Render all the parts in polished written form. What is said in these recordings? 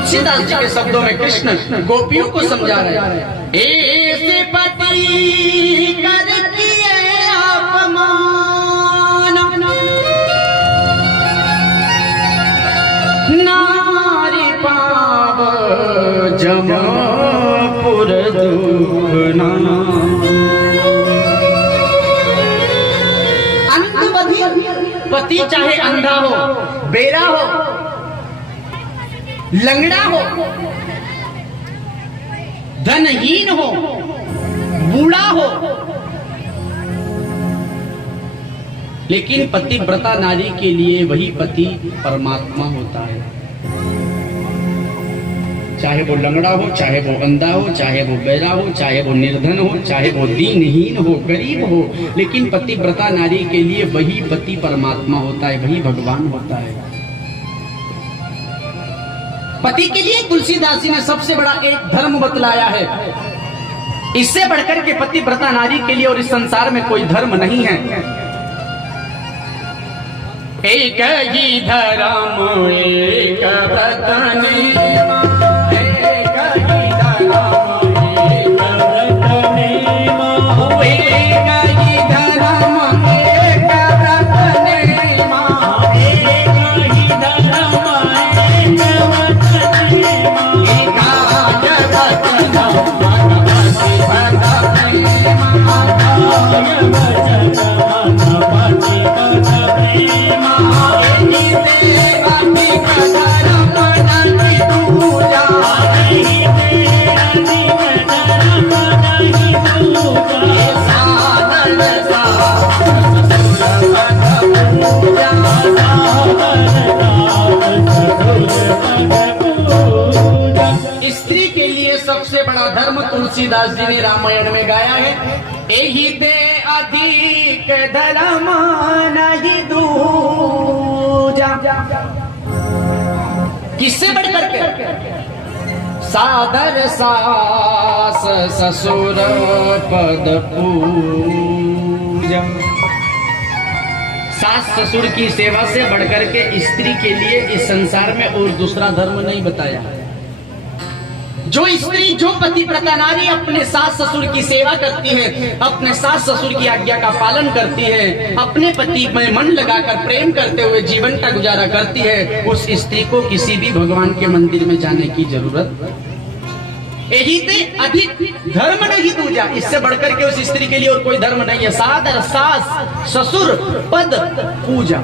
तुलसीदास जी के शब्दों में कृष्ण गोपियों को समझा रहे हैं, ऐसे पति कर किए अपमान, नारी पाव जमापुर दुखना। पति चाहे अंधा हो, बेरा हो, लंगड़ा हो, धनहीन हो, बूढ़ा हो, लेकिन पतिव्रता नारी के लिए वही पति परमात्मा होता है। चाहे वो लंगड़ा हो, चाहे वो अंधा हो, चाहे वो बैरा हो, चाहे वो निर्धन हो, चाहे वो दीनहीन हो, गरीब हो, लेकिन पतिव्रता नारी के लिए वही पति परमात्मा होता है, वही भगवान होता है। पति के लिए तुलसीदास जी ने सबसे बड़ा एक धर्म बतलाया है। इससे बढ़कर के पतिव्रता नारी के लिए और इस संसार में कोई धर्म नहीं है। एक ही धर्म एक व्रत तुलसीदास जी ने रामायण में गाया है, एही दे अधिक धर्म नहीं दूजा। किससे बढ़कर के? सादर सास ससुर पद पूजा। सास ससुर की सेवा से बढ़कर के स्त्री के लिए इस संसार में और दूसरा धर्म नहीं बताया। जो स्त्री, जो पतिव्रता नारी अपने सास ससुर की सेवा करती है, अपने सास ससुर की आज्ञा का पालन करती है, अपने पति में मन लगाकर प्रेम करते हुए जीवन का गुजारा करती है, उस स्त्री को किसी भी भगवान के मंदिर में जाने की जरूरत यही से अधिक धर्म नहीं दूजा। इससे बढ़कर के उस स्त्री के लिए और कोई धर्म नहीं है। सादर सास ससुर पद पूजा।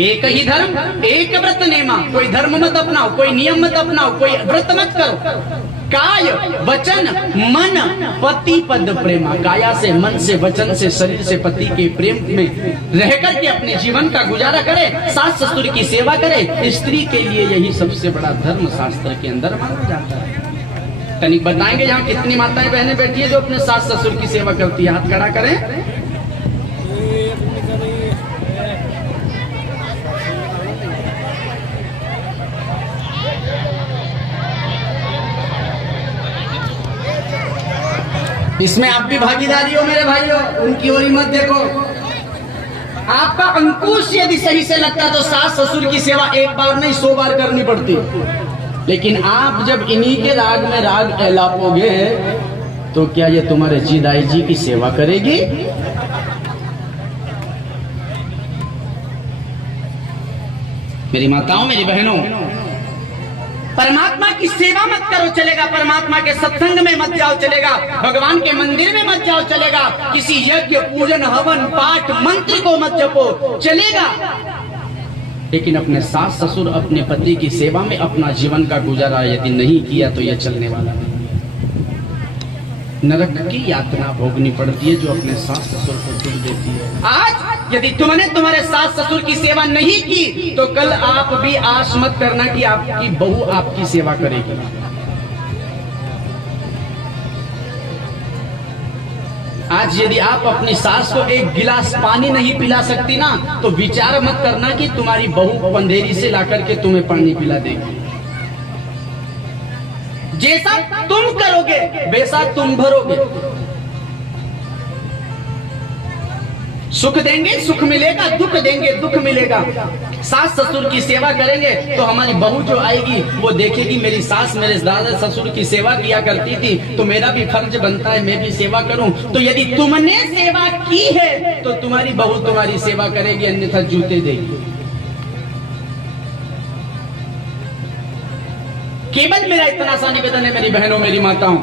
एक ही धर्म एक व्रत नेमा। कोई धर्म मत अपनाओ, कोई नियम मत अपनाओ, कोई व्रत मत करो। काय वचन मन पति पद प्रेमा। काया से, मन से, वचन से, शरीर से पति के प्रेम में रहकर के अपने जीवन का गुजारा करे, सास ससुर की सेवा करे। स्त्री के लिए यही सबसे बड़ा धर्म शास्त्र के अंदर माना जाता है। तनिक बताएंगे यहाँ कितनी माताएं बहनें बैठी है जो अपने सास ससुर की सेवा करती है? हाथ खड़ा करें। इसमें आप भी भागीदारी हो मेरे भाइयों, उनकी ओर मत देखो। आपका अंकुश यदि सही से लगता तो सास ससुर की सेवा एक बार नहीं 100 बार करनी पड़ती। लेकिन आप जब इन्हीं के राग में राग एलापोगे तो क्या ये तुम्हारे जीदाई जी की सेवा करेगी? मेरी माताओं, मेरी बहनों, परमात्मा की सेवा मत करो चलेगा, परमात्मा के सत्संग में मत जाओ चलेगा, भगवान के मंदिर में मत जाओ चलेगा, किसी यज्ञ पूजन हवन पाठ मंत्र को मत जपो चलेगा, लेकिन अपने सास ससुर अपने पति की सेवा में अपना जीवन का गुजारा यदि नहीं किया तो यह चलने वाला नहीं। नरक की यातना भोगनी पड़ती है जो अपने सास ससुर को दुख देती है। आज यदि तुमने तुम्हारे सास ससुर की सेवा नहीं की तो कल आप भी आश मत करना कि आपकी बहू आपकी सेवा करेगी। आज यदि आप अपनी सास को एक गिलास पानी नहीं पिला सकती ना तो विचार मत करना कि तुम्हारी बहू पंधेरी से लाकर के तुम्हें पानी पिला देगी। जैसा तुम करोगे वैसा तुम भरोगे। सुख देंगे सुख मिलेगा, दुख देंगे दुख मिलेगा। सास ससुर की सेवा करेंगे तो हमारी बहू जो आएगी वो देखेगी मेरी सास मेरे दादा ससुर की सेवा किया करती थी, तो मेरा भी फर्ज बनता है मैं भी सेवा करूं। तो यदि तुमने सेवा की है तो तुम्हारी बहू तुम्हारी सेवा करेगी, अन्यथा जूते देगी। केवल मेरा इतना सा निवेदन है मेरी बहनों मेरी माताओं,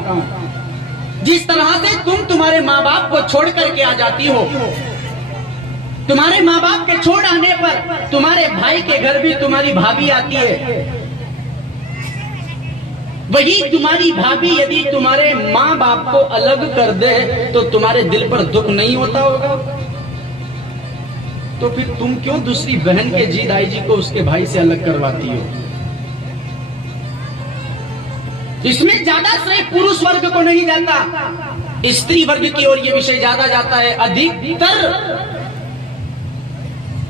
जिस तरह से तुम तुम्हारे माँ बाप को छोड़ करके आ जाती हो, तुम्हारे माँ बाप के छोड़ आने पर तुम्हारे भाई के घर भी तुम्हारी भाभी आती है, वही तुम्हारी भाभी यदि तुम्हारे माँ बाप को अलग कर दे तो तुम्हारे दिल पर दुख नहीं होता होगा? तो फिर तुम क्यों दूसरी बहन के जीदाई जी को उसके भाई से अलग करवाती हो? इसमें ज्यादा श्रेय पुरुष वर्ग को नहीं जाता, स्त्री वर्ग की ओर यह विषय ज्यादा जाता है। अधिकतर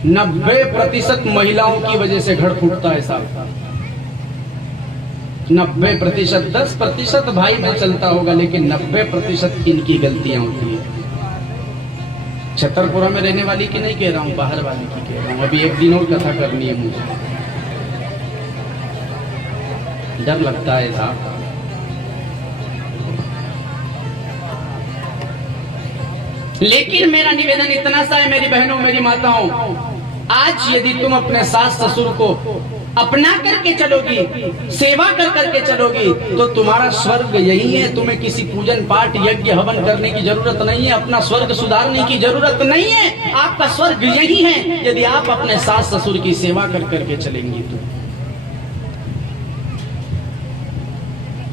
90% महिलाओं की वजह से घर फूटता है साहब। 90%, 10% भाई में चलता होगा, लेकिन 90% इनकी गलतियां होती है। छतरपुरा में रहने वाली की नहीं कह रहा हूं, बाहर वाली की कह रहा हूं। अभी एक दिन और कथा करनी है मुझे, डर लगता है साहब। लेकिन मेरा निवेदन इतना सा है मेरी बहनों मेरी माताओं, आज यदि तुम अपने सास ससुर को अपना करके चलोगी, सेवा कर करके चलोगी, तो तुम्हारा स्वर्ग यही है। तुम्हें किसी पूजन पाठ यज्ञ हवन करने की जरूरत नहीं है, अपना स्वर्ग सुधारने की जरूरत नहीं है। आपका स्वर्ग यही है यदि आप अपने सास ससुर की सेवा कर करके चलेंगी। तो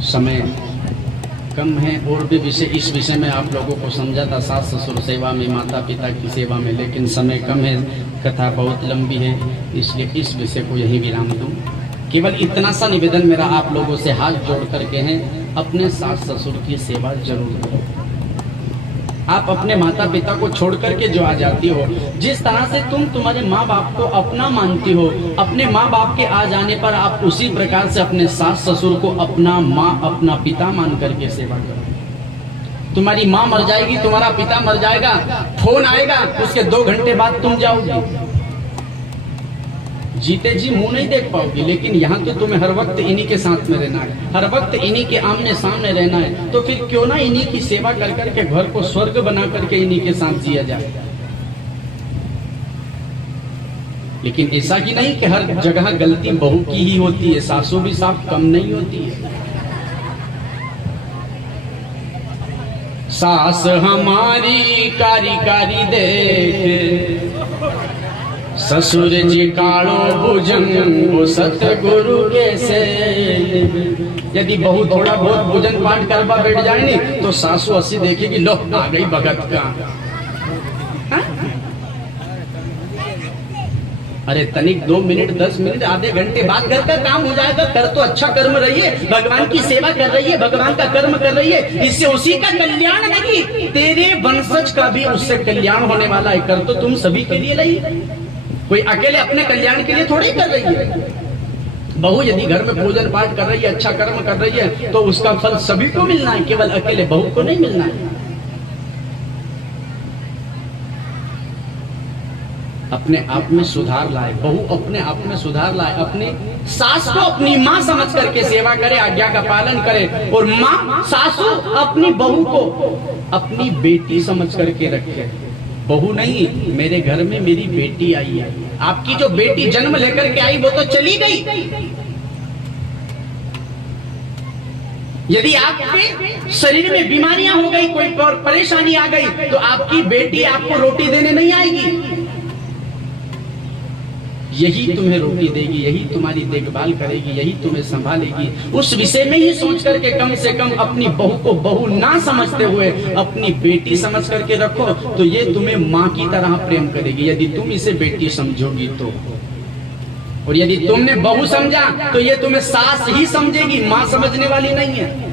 समय कम है और भी विषय इस विषय में आप लोगों को समझा था, सास ससुर सेवा में, माता पिता की सेवा में, लेकिन समय कम है, कथा बहुत लंबी है, इसलिए इस विषय को यही विराम दूं। केवल इतना सा निवेदन मेरा आप लोगों से हाथ जोड़ करके है, अपने सास ससुर की सेवा जरूर करो। आप अपने माता पिता को छोड़ करके जो आ जाती हो, जिस तरह से तुम तुम्हारे माँ बाप को अपना मानती हो, अपने माँ बाप के आ जाने पर आप उसी प्रकार से अपने सास ससुर को अपना माँ अपना पिता मान करके सेवा करो। तुम्हारी माँ मर जाएगी, तुम्हारा पिता मर जाएगा, फोन आएगा, उसके 2 घंटे बाद तुम जाओगी। जीते जी मुंह नहीं देख पाओगी, लेकिन यहाँ तो तुम्हें हर वक्त इन्हीं के साथ में रहना है, हर वक्त इन्हीं के आमने सामने रहना है। तो फिर क्यों ना इन्हीं की सेवा कर करके घर को स्वर्ग बना करके इन्हीं के साथ जिया जाए। लेकिन ऐसा ही नहीं कि हर जगह गलती बहू की ही होती है, सासू भी साफ कम नहीं होती है। सास हमारी कारी कारी देखे, ससुर जी कालो भुजंग वो सतगुरु के से। यदि बहू थोड़ा बहुत भोजन पाठ करवा बैठ जाए नहीं तो सासू हंसी देखेगी, लो आ गई भगत का। अरे तनिक 2 मिनट 10 मिनट आधे घंटे बाद घर का काम हो जाएगा। कर तो अच्छा कर्म रही है, भगवान की सेवा कर रही है, भगवान का कर्म कर रही है, इससे उसी का कल्याण नहीं तेरे वंशज का भी उससे कल्याण होने वाला है। कर तो तुम सभी के लिए रही, कोई अकेले अपने कल्याण के लिए थोड़ी कर रही है। बहू यदि घर में पूजन पाठ कर रही है, अच्छा कर्म कर रही है, तो उसका फल सभी को मिलना है, केवल अकेले बहू को नहीं मिलना है। अपने आप में सुधार लाए, बहू अपने आप में सुधार लाए, अपनी सास को अपनी माँ समझ करके सेवा करे, आज्ञा का पालन करे, और माँ सासू अपनी बहू को अपनी बेटी समझ करके रखे। बहू नहीं, मेरे घर में मेरी बेटी आई है। आपकी जो बेटी जन्म लेकर के आई वो तो चली गई। यदि आपके शरीर में बीमारियां हो गई, कोई परेशानी आ गई, तो आपकी बेटी आपको रोटी देने नहीं आएगी। यही तुम्हें रोटी देगी, यही तुम्हारी देखभाल करेगी, यही तुम्हें संभालेगी। उस विषय में ही सोच करके कम से कम अपनी बहू को बहू ना समझते हुए अपनी बेटी समझ करके रखो, तो ये तुम्हें माँ की तरह प्रेम करेगी, यदि तुम इसे बेटी समझोगी तो। और यदि तुमने बहू समझा तो ये तुम्हें सास ही समझेगी, माँ समझने वाली नहीं है।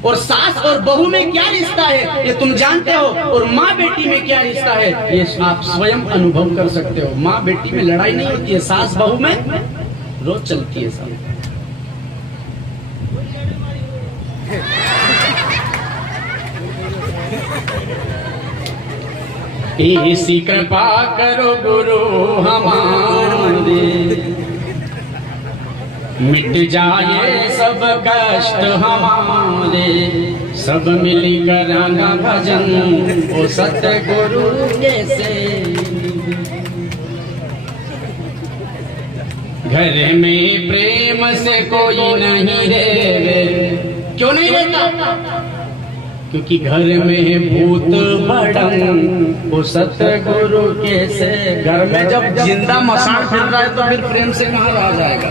और सास और बहू में क्या रिश्ता है ये तुम जानते हो, और माँ बेटी में क्या रिश्ता है ये आप स्वयं अनुभव कर सकते हो। माँ बेटी में लड़ाई नहीं होती है, सास बहू में रोज चलती है सब। ऐसी कृपा करो गुरु हमारे, मिट जाए सब कष्ट हमारे, सब मिलकर गाना भजन ओ सतगुरु जैसे। घर में प्रेम से कोई नहीं रहे, क्यों नहीं रहता? क्योंकि घर में भूत भड़ंग वो सतगुरु कैसे। घर में जब जिंदा मसान फिर रहा है तो फिर प्रेम से कहाँ रहा जाएगा।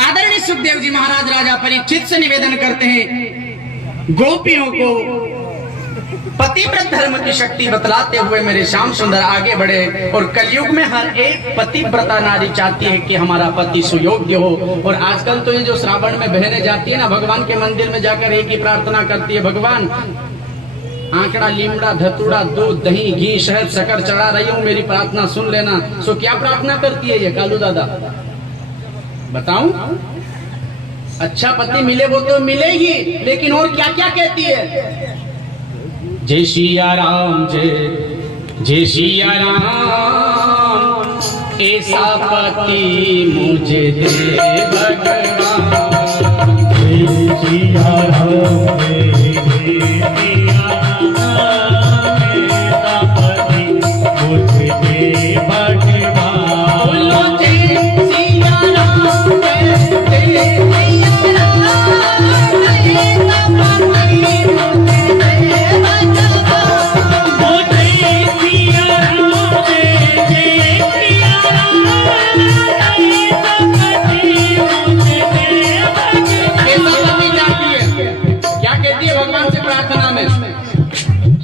आदरणीय सुखदेव जी महाराज राजा परीक्षित से निवेदन करते हैं, गोपियों को पतिव्रत धर्म की शक्ति बतलाते हुए मेरे श्याम सुंदर आगे बढ़े। और कलयुग में हर एक पतिव्रता नारी चाहती है कि हमारा पति सुयोग्य हो। और आजकल तो ये जो श्रावण में बहनें जाती है ना, भगवान के मंदिर में जाकर एक ही प्रार्थना करती है, भगवान आंकड़ा लीमड़ा धतूड़ा दूध दही घी शहद शक्कर चढ़ा रही हूँ, मेरी प्रार्थना सुन लेना। सो क्या प्रार्थना करती है ये कालू दादा बताऊं? अच्छा पति मिले वो तो मिलेगी, लेकिन और क्या क्या कहती है? जय सिया राम, जय सिया राम, ऐसा पति मुझे दे भगवान। जय सिया राम, जय सिया राम, ऐसा पति मुझे दे भगवान। बोलो जय सिया राम, जय सिया राम, ऐसा पति मुझे दे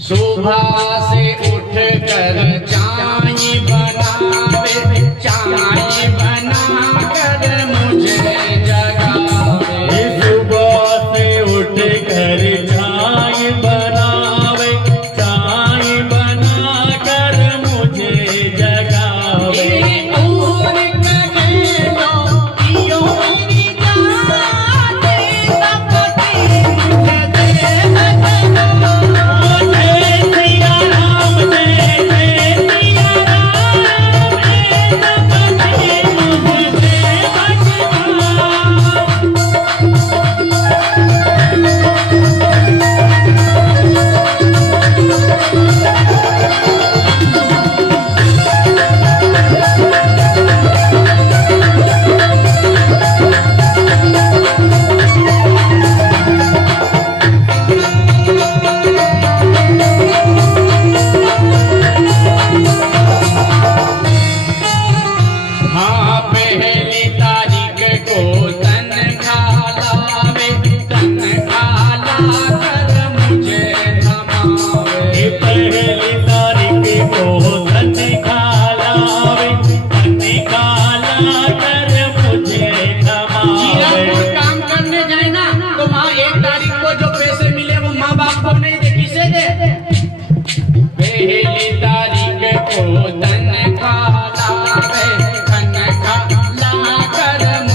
सुबह से उठ कर चाय बनावे, चाय बना कर मुझे जगावे। सुबह से उठ कर चाय बनावे, चाय बना कर मुझे जगावे। और कहे लो यो मेरी जान, सबकी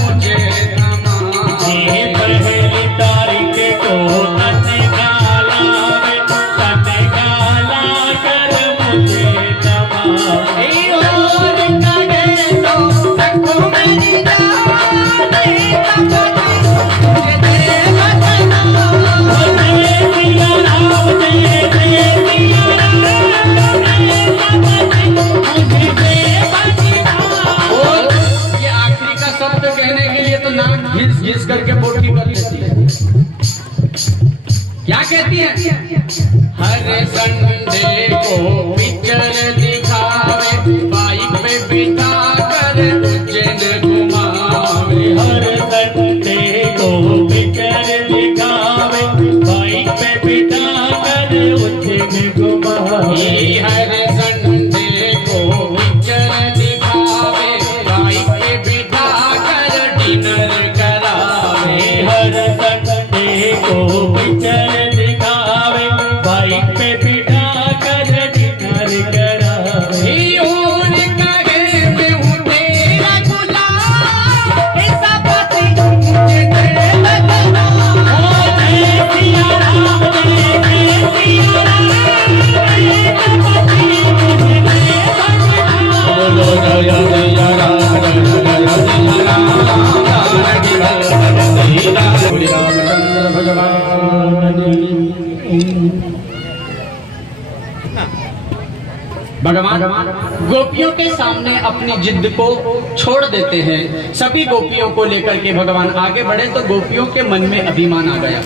मुझे दे घिस करके बोटी कर लेती है। क्या कहती है? हर संडे को पिक्चर दिखावे, बाइक पे बिठा कर उज्जैन घुमावे। हर संडे को पिक्चर दिखावे, बाइक पे बिठा कर उज्जैन घुमावे। हर संडे को पिक्चर दिखावे, बाइक पे बिठा कर डिनर करावे। हर संडे को पिक्चर दिखावे, बाइक पे बिठा कर डिनर करावे। भगवान गोपियों के सामने अपनी जिद को छोड़ देते हैं। सभी गोपियों को लेकर के भगवान आगे बढ़े तो गोपियों के मन में अभिमान आ गया।